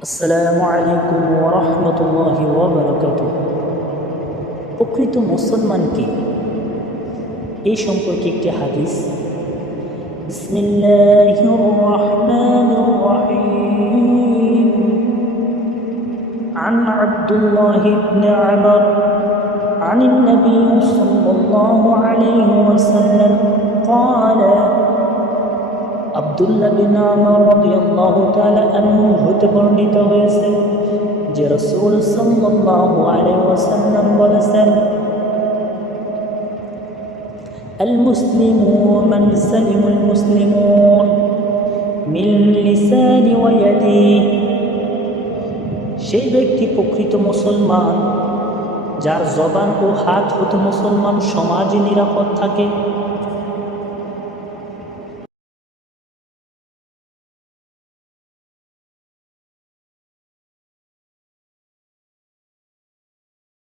আসসালামু আলাইকুম ওয়া রাহমাতুল্লাহি ওয়া বারাকাতুহু। প্রকৃত মুসলমান কে, এই সম্পর্কে একটি হাদিস। বিসমিল্লাহির রাহমানির রাহিম। عن عبد الله بن عمر عن النبي صلى الله عليه وسلم قال আব্দুল্লাহ বিন আমর রাদিয়াল্লাহু তাআলা আনহু হতে বর্ণিত হয়েছে যে রাসূল সাল্লাল্লাহু আলাইহি ওয়াসাল্লাম বলেছেন, আল মুসলিমু মান সালিমুল মুসলিমুন মিন লিসানি ওয়া ইয়াদিহি। সেই ব্যক্তি প্রকৃত মুসলমান যার জবান ও হাত হতে মুসলমান সমাজে নিরাপদ থাকে।